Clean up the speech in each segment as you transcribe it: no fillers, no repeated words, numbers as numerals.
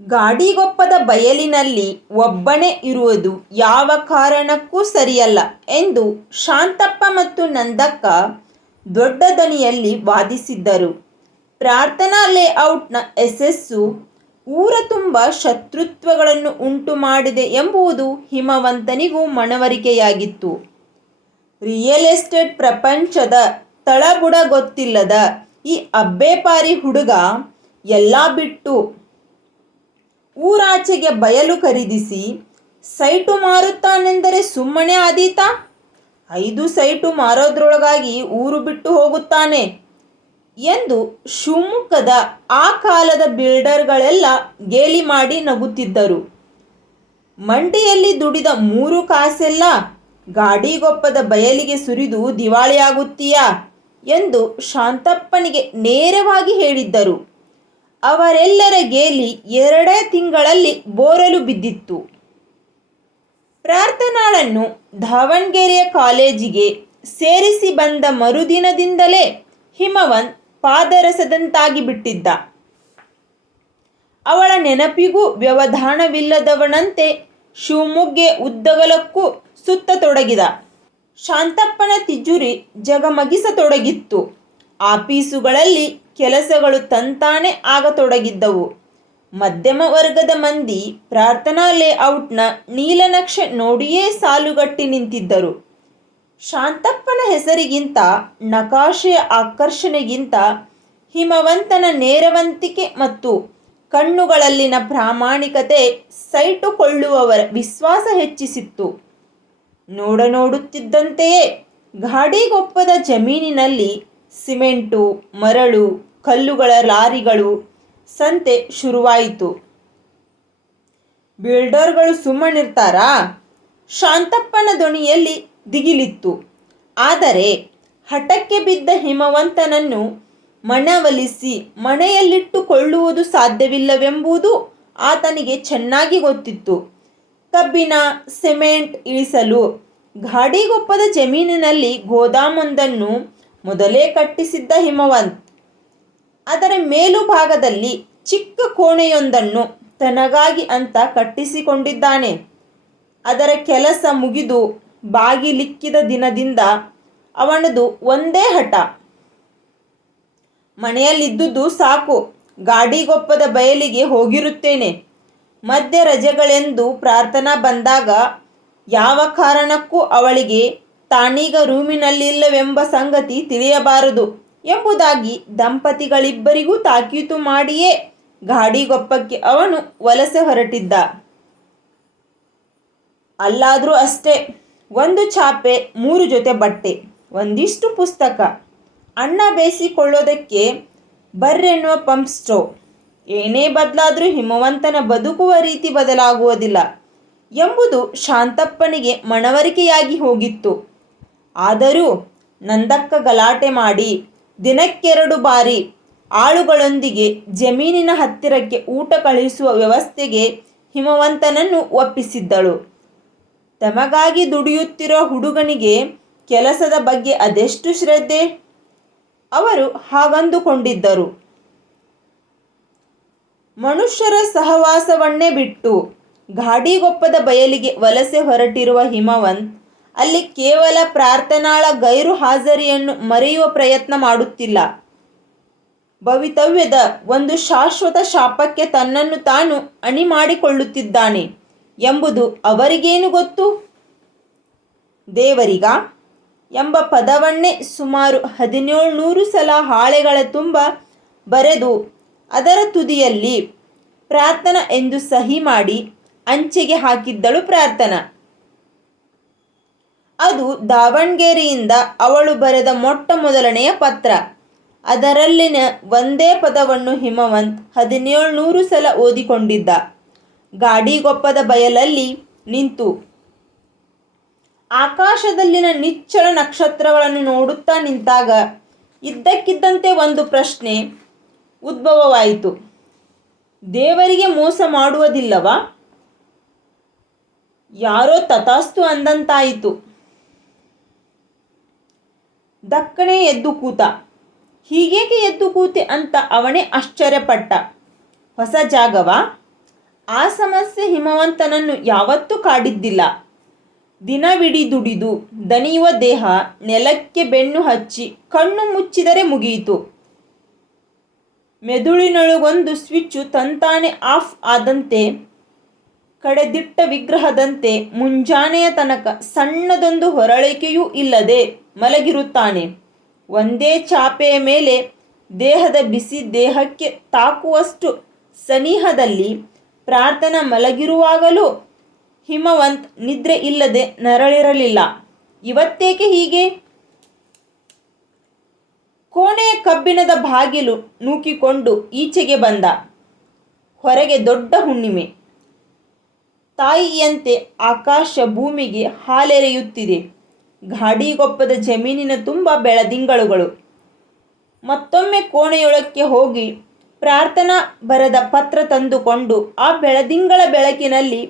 ಗಾಡಿಗೊಪ್ಪದ ಬಯಲಿನಲ್ಲಿ ಒಬ್ಬನೇ ಇರುವುದು ಯಾವ ಕಾರಣಕ್ಕೂ ಸರಿಯಲ್ಲ ಎಂದು ಶಾಂತಪ್ಪ ಮತ್ತು ನಂದಕ್ಕ ದೊಡ್ಡ ದನಿಯಲ್ಲಿ ವಾದಿಸಿದ್ದರು. ಪ್ರಾರ್ಥನಾ ಲೇಔಟ್ನ ಯಶಸ್ಸು ಊರ ತುಂಬ ಶತ್ರುತ್ವಗಳನ್ನು ಉಂಟು ಮಾಡಿದೆ ಎಂಬುದು ಹಿಮವಂತನಿಗೂ ಮನವರಿಕೆಯಾಗಿತ್ತು. ರಿಯಲ್ ಎಸ್ಟೇಟ್ ಪ್ರಪಂಚದ ತಳಬುಡ ಗೊತ್ತಿಲ್ಲದ ಈ ಅಬ್ಬೆಪಾರಿ ಹುಡುಗ ಎಲ್ಲ ಬಿಟ್ಟು ಊರಾಚೆಗೆ ಬಯಲು ಖರೀದಿಸಿ ಸೈಟು ಮಾರುತ್ತಾನೆಂದರೆ ಸುಮ್ಮನೆ ಆದೀತಾ? 5 ಸೈಟು ಮಾರೋದ್ರೊಳಗಾಗಿ ಊರು ಬಿಟ್ಟು ಹೋಗುತ್ತಾನೆ ಎಂದು ಶಿವಮೊಗ್ಗದ ಆ ಕಾಲದ ಬಿಲ್ಡರ್ಗಳೆಲ್ಲ ಗೇಲಿ ಮಾಡಿ ನಗುತ್ತಿದ್ದರು. ಮಂಡಿಯಲ್ಲಿ ದುಡಿದ 3 ಕಾಸೆಲ್ಲ ಗಾಡಿಗೊಪ್ಪದ ಬಯಲಿಗೆ ಸುರಿದು ದಿವಾಳಿಯಾಗುತ್ತೀಯಾ ಎಂದು ಶಾಂತಪ್ಪನಿಗೆ ನೇರವಾಗಿ ಹೇಳಿದ್ದರು. ಅವರೆಲ್ಲರ ಗೇಲಿ 2 ತಿಂಗಳಲ್ಲಿ ಬೋರಲು ಬಿದ್ದಿತ್ತು. ಪ್ರಾರ್ಥನಾಳನ್ನು ದಾವಣಗೆರೆಯ ಕಾಲೇಜಿಗೆ ಸೇರಿಸಿ ಬಂದ ಮರುದಿನದಿಂದಲೇ ಹಿಮವಂತ್ ಪಾದರಸದಂತಾಗಿ ಬಿಟ್ಟಿದ್ದ. ಅವಳ ನೆನಪಿಗೂ ವ್ಯವಧಾನವಿಲ್ಲದವನಂತೆ ಶಿವಮೊಗ್ಗ ಉದ್ದಗಲಕ್ಕೂ ಸುತ್ತತೊಡಗಿದ. ಶಾಂತಪ್ಪನ ತಿಜುರಿ ಜಗಮಗಿಸತೊಡಗಿತ್ತು. ಆಫೀಸುಗಳಲ್ಲಿ ಕೆಲಸಗಳು ತಂತಾನೆ ಆಗತೊಡಗಿದ್ದವು. ಮಧ್ಯಮ ವರ್ಗದ ಮಂದಿ ಪ್ರಾರ್ಥನಾ ಲೇಔಟ್ನ ನೀಲನಕ್ಷೆ ನೋಡಿಯೇ ಸಾಲುಗಟ್ಟಿ ನಿಂತಿದ್ದರು. ಶಾಂತಪ್ಪನ ಹೆಸರಿಗಿಂತ ನಕಾಶೆಯ ಆಕರ್ಷಣೆಗಿಂತ ಹಿಮವಂತನ ನೇರವಂತಿಕೆ ಮತ್ತು ಕಣ್ಣುಗಳಲ್ಲಿನ ಪ್ರಾಮಾಣಿಕತೆ ಸೈಟು ಕೊಳ್ಳುವವರ ವಿಶ್ವಾಸ ಹೆಚ್ಚಿಸಿತ್ತು. ನೋಡುತ್ತಿದ್ದಂತೆಯೇ ಗಾಡಿಗೊಪ್ಪದ ಜಮೀನಿನಲ್ಲಿ ಸಿಮೆಂಟು, ಮರಳು, ಕಲ್ಲುಗಳ ಲಾರಿಗಳು ಸಂತೆ ಶುರುವಾಯಿತು. ಬಿಲ್ಡರ್ಗಳು ಸುಮ್ಮನಿರ್ತಾರಾ? ಶಾಂತಪ್ಪನ ಧ್ವನಿಯಲ್ಲಿ ದಿಗಿಲಿತ್ತು. ಆದರೆ ಹಠಕ್ಕೆ ಬಿದ್ದ ಹಿಮವಂತನನ್ನು ಮನವೊಲಿಸಿ ಮನೆಯಲ್ಲಿಟ್ಟುಕೊಳ್ಳುವುದು ಸಾಧ್ಯವಿಲ್ಲವೆಂಬುದು ಆತನಿಗೆ ಚೆನ್ನಾಗಿ ಗೊತ್ತಿತ್ತು. ಕಬ್ಬಿಣ, ಸಿಮೆಂಟ್ ಇಳಿಸಲು ಗಾಡಿಗೊಪ್ಪದ ಜಮೀನಿನಲ್ಲಿ ಗೋದಾಮೊಂದನ್ನು ಮೊದಲೇ ಕಟ್ಟಿಸಿದ್ದ ಹಿಮವಂತ್ ಅದರ ಮೇಲುಭಾಗದಲ್ಲಿ ಚಿಕ್ಕ ಕೋಣೆಯೊಂದನ್ನು ತನಗಾಗಿ ಅಂತ ಕಟ್ಟಿಸಿಕೊಂಡಿದ್ದಾನೆ. ಅದರ ಕೆಲಸ ಮುಗಿದು ಬಾಗಿಲಿಕ್ಕಿದ ದಿನದಿಂದ ಅವನದು ಒಂದೇ ಹಠ, ಮನೆಯಲ್ಲಿದ್ದುದು ಸಾಕು, ಗಾಡಿಗೊಪ್ಪದ ಬಯಲಿಗೆ ಹೋಗಿರುತ್ತೇನೆ. ಮಧ್ಯ ರಜೆಗಳೆಂದು ಪ್ರಾರ್ಥನಾ ಬಂದಾಗ ಯಾವ ಕಾರಣಕ್ಕೂ ಅವಳಿಗೆ ತಾನೀಗ ರೂಮಿನಲ್ಲಿಲ್ಲವೆಂಬ ಸಂಗತಿ ತಿಳಿಯಬಾರದು ಎಂಬುದಾಗಿ ದಂಪತಿಗಳಿಬ್ಬರಿಗೂ ತಾಕೀತು ಮಾಡಿಯೇ ಗಾಡಿಗೊಪ್ಪಕ್ಕೆ ಅವನು ವಲಸೆ ಹೊರಟಿದ್ದ. ಅಲ್ಲಾದರೂ ಅಷ್ಟೇ, 1 ಚಾಪೆ, 3 ಜೊತೆ ಬಟ್ಟೆ, ಒಂದಿಷ್ಟು ಪುಸ್ತಕ, ಅನ್ನ ಬೇಯಿಸಿಕೊಳ್ಳೋದಕ್ಕೆ ಬರ್ರೆನ್ನುವ ಪಂಪ್ ಸ್ಟೋವ್. ಏನೇ ಬದಲಾದರೂ ಹಿಮವಂತನ ಬದುಕುವ ರೀತಿ ಬದಲಾಗುವುದಿಲ್ಲ ಎಂಬುದು ಶಾಂತಪ್ಪನಿಗೆ ಮನವರಿಕೆಯಾಗಿ ಹೋಗಿತ್ತು. ಆದರೂ ನಂದಕ್ಕ ಗಲಾಟೆ ಮಾಡಿ ದಿನಕ್ಕೆ 2 ಬಾರಿ ಆಳುಗಳೊಂದಿಗೆ ಜಮೀನಿನ ಹತ್ತಿರಕ್ಕೆ ಊಟ ಕಳುಹಿಸುವ ವ್ಯವಸ್ಥೆಗೆ ಹಿಮವಂತನನ್ನು ಒಪ್ಪಿಸಿದ್ದಳು. ತಮಗಾಗಿ ದುಡಿಯುತ್ತಿರುವ ಹುಡುಗನಿಗೆ ಕೆಲಸದ ಬಗ್ಗೆ ಅದೆಷ್ಟು ಶ್ರದ್ಧೆ! ಅವರು ಹಾಗಂದುಕೊಂಡಿದ್ದರು. ಮನುಷ್ಯರ ಸಹವಾಸವನ್ನೇ ಬಿಟ್ಟು ಗಾಡಿಗೊಪ್ಪದ ಬಯಲಿಗೆ ವಲಸೆ ಹೊರಟಿರುವ ಹಿಮವಂತ್ ಅಲ್ಲಿ ಕೇವಲ ಪ್ರಾರ್ಥನಾಳ ಗೈರು ಹಾಜರಿಯನ್ನು ಮರೆಯುವ ಪ್ರಯತ್ನ ಮಾಡುತ್ತಿಲ್ಲ. ಭವಿತವ್ಯದ ಒಂದು ಶಾಶ್ವತ ಶಾಪಕ್ಕೆ ತನ್ನನ್ನು ತಾನು ಅಣಿ ಮಾಡಿಕೊಳ್ಳುತ್ತಿದ್ದಾನೆ ಎಂಬುದು ಅವರಿಗೇನು ಗೊತ್ತು? ದೇವರಿಗ ಎಂಬ ಪದವನ್ನೇ ಸುಮಾರು 1700 ಸಲ ಹಾಳೆಗಳ ತುಂಬ ಬರೆದು ಅದರ ತುದಿಯಲ್ಲಿ ಪ್ರಾರ್ಥನಾ ಎಂದು ಸಹಿ ಮಾಡಿ ಅಂಚೆಗೆ ಹಾಕಿದ್ದಳು ಪ್ರಾರ್ಥನಾ. ಅದು ದಾವಣಗೆರೆಯಿಂದ ಅವಳು ಬರೆದ ಮೊಟ್ಟ ಮೊದಲನೆಯ ಪತ್ರ. ಅದರಲ್ಲಿನ ಒಂದೇ ಪದವನ್ನು ಹಿಮವಂತ್ 1700 ಸಲ ಓದಿಕೊಂಡಿದ್ದ. ಗಾಡಿಗೊಪ್ಪದ ಬಯಲಲ್ಲಿ ನಿಂತು ಆಕಾಶದಲ್ಲಿನ ನಿಚ್ಚಳ ನಕ್ಷತ್ರಗಳನ್ನು ನೋಡುತ್ತಾ ನಿಂತಾಗ ಇದ್ದಕ್ಕಿದ್ದಂತೆ ಒಂದು ಪ್ರಶ್ನೆ ಉದ್ಭವವಾಯಿತು. ದೇವರಿಗೆ ಮೋಸ ಮಾಡುವುದಿಲ್ಲವಾ? ಯಾರೋ ತಥಾಸ್ತು ಅಂದಂತಾಯಿತು. ದಕ್ಕನೆ ಎದ್ದು ಕೂತ. ಹೀಗೇಕೆ ಎದ್ದು ಕೂತೆ ಅಂತ ಅವನೇ ಆಶ್ಚರ್ಯಪಟ್ಟ. ಹೊಸ ಜಾಗವಾ? ಆ ಸಮಸ್ಯೆ ಹಿಮವಂತನನ್ನು ಯಾವತ್ತೂ ಕಾಡಿದ್ದಿಲ್ಲ. ದಿನವಿಡೀ ದುಡಿದು ದಣಿಯುವ ದೇಹ ನೆಲಕ್ಕೆ ಬೆನ್ನು ಹಚ್ಚಿ ಕಣ್ಣು ಮುಚ್ಚಿದರೆ ಮುಗಿಯಿತು. ಮೆದುಳಿನೊಳಗೊಂದು ಸ್ವಿಚ್ಚು ತಂತಾನೆ ಆಫ್ ಆದಂತೆ, ಕಡೆದಿಟ್ಟ ವಿಗ್ರಹದಂತೆ ಮುಂಜಾನೆಯ ತನಕ ಸಣ್ಣದೊಂದು ಹೊರಳಿಕೆಯೂ ಇಲ್ಲದೆ ಮಲಗಿರುತ್ತಾನೆ. ಒಂದೇ ಚಾಪೆಯ ಮೇಲೆ ದೇಹದ ಬಿಸಿ ದೇಹಕ್ಕೆ ತಾಕುವಷ್ಟು ಸನಿಹದಲ್ಲಿ ಪ್ರಾರ್ಥನಾ ಮಲಗಿರುವಾಗಲೂ ಹಿಮವಂತ್ ನಿದ್ರೆ ಇಲ್ಲದೆ ನರಳಿರಲಿಲ್ಲ. ಇವತ್ತೇಕೆ ಹೀಗೆ? ಕೋಣೆಯ ಕಬ್ಬಿಣದ ಬಾಗಿಲು ನೂಕಿಕೊಂಡು ಈಚೆಗೆ ಬಂದ. ಹೊರಗೆ ದೊಡ್ಡ ಹುಣ್ಣಿಮೆ. ತಾಯಿಯಂತೆ ಆಕಾಶ ಭೂಮಿಗೆ ಹಾಲೆರೆಯುತ್ತಿದೆ. ಗಾಡಿಗೊಪ್ಪದ ಜಮೀನಿನ ತುಂಬ ಬೆಳದಿಂಗಳುಗಳು. ಮತ್ತೊಮ್ಮೆ ಕೋಣೆಯೊಳಕ್ಕೆ ಹೋಗಿ ಪ್ರಾರ್ಥನಾ ಬರೆದ ಪತ್ರ ತಂದುಕೊಂಡು ಆ ಬೆಳದಿಂಗಳ ಬೆಳಕಿನಲ್ಲಿ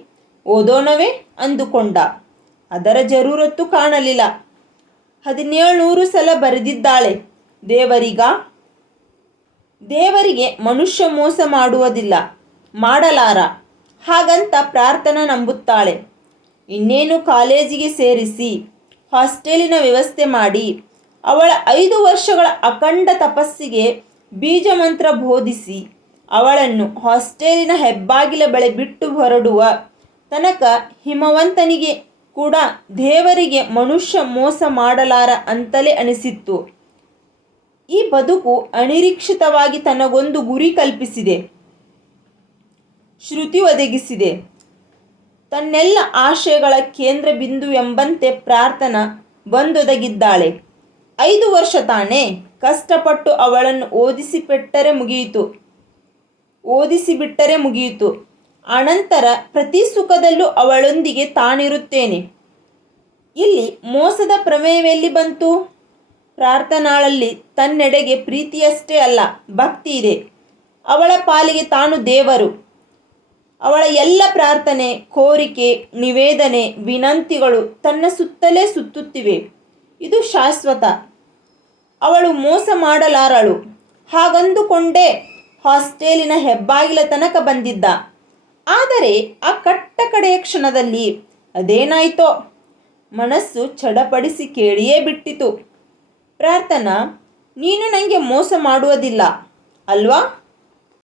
ಓದೋಣವೇ ಅಂದುಕೊಂಡ. ಅದರ ಜರೂರತ್ತು ಕಾಣಲಿಲ್ಲ. 1700 ಸಲ ಬರೆದಿದ್ದಾಳೆ. ದೇವರಿಗೆ ಮನುಷ್ಯ ಮೋಸ ಮಾಡುವುದಿಲ್ಲ, ಮಾಡಲಾರ. ಹಾಗಂತ ಪ್ರಾರ್ಥನಾ ನಂಬುತ್ತಾಳೆ. ಇನ್ನೇನು ಕಾಲೇಜಿಗೆ ಸೇರಿಸಿ ಹಾಸ್ಟೆಲಿನ ವ್ಯವಸ್ಥೆ ಮಾಡಿ ಅವಳ 5 ವರ್ಷಗಳ ಅಖಂಡ ತಪಸ್ಸಿಗೆ ಬೀಜಮಂತ್ರ ಬೋಧಿಸಿ ಅವಳನ್ನು ಹಾಸ್ಟೆಲಿನ ಹೆಬ್ಬಾಗಿಲ ಬಳಿ ಬಿಟ್ಟು ಹೊರಡುವ ತನಕ ಹಿಮವಂತನಿಗೆ ಕೂಡ ದೇವರಿಗೆ ಮನುಷ್ಯ ಮೋಸ ಮಾಡಲಾರ ಅಂತಲೇ ಅನಿಸಿತ್ತು. ಈ ಬದುಕು ಅನಿರೀಕ್ಷಿತವಾಗಿ ತನಗೊಂದು ಗುರಿ ಕಲ್ಪಿಸಿದೆ, ಶ್ರುತಿ ಒದಗಿಸಿದೆ. ತನ್ನೆಲ್ಲ ಆಶಯಗಳ ಕೇಂದ್ರ ಬಿಂದುವೆಂಬಂತೆ ಪ್ರಾರ್ಥನಾ ಬಂದೊದಗಿದ್ದಾಳೆ. 5 ವರ್ಷ ತಾನೇ ಕಷ್ಟಪಟ್ಟು ಅವಳನ್ನು ಓದಿಸಿಬಿಟ್ಟರೆ ಮುಗಿಯಿತು. ಅನಂತರ ಪ್ರತಿ ಸುಖದಲ್ಲೂ ಅವಳೊಂದಿಗೆ ತಾನಿರುತ್ತೇನೆ. ಇಲ್ಲಿ ಮೋಸದ ಪ್ರಮೇಯವೆಲ್ಲಿ ಬಂತು? ಪ್ರಾರ್ಥನಾಳಲ್ಲಿ ತನ್ನೆಡೆಗೆ ಪ್ರೀತಿಯಷ್ಟೇ ಅಲ್ಲ, ಭಕ್ತಿ ಇದೆ. ಅವಳ ಪಾಲಿಗೆ ತಾನು ದೇವರು. ಅವಳ ಎಲ್ಲ ಪ್ರಾರ್ಥನೆ, ಕೋರಿಕೆ, ನಿವೇದನೆ, ವಿನಂತಿಗಳು ತನ್ನ ಸುತ್ತಲೇ ಸುತ್ತುತ್ತಿವೆ. ಇದು ಶಾಶ್ವತ. ಅವಳು ಮೋಸ ಮಾಡಲಾರಳು. ಹಾಗಂದುಕೊಂಡೇ ಹಾಸ್ಟೆಲಿನ ಹೆಬ್ಬಾಗಿಲ ತನಕ ಬಂದಿದ್ದ. ಆದರೆ ಆ ಕಡೆಯ ಕ್ಷಣದಲ್ಲಿ ಅದೇನಾಯಿತೋ ಮನಸ್ಸು ಚಡಪಡಿಸಿ ಕೇಳಿಯೇ ಬಿಟ್ಟಿತು. ಪ್ರಾರ್ಥನಾ, ನೀನು ನನಗೆ ಮೋಸ ಮಾಡುವುದಿಲ್ಲ ಅಲ್ವಾ?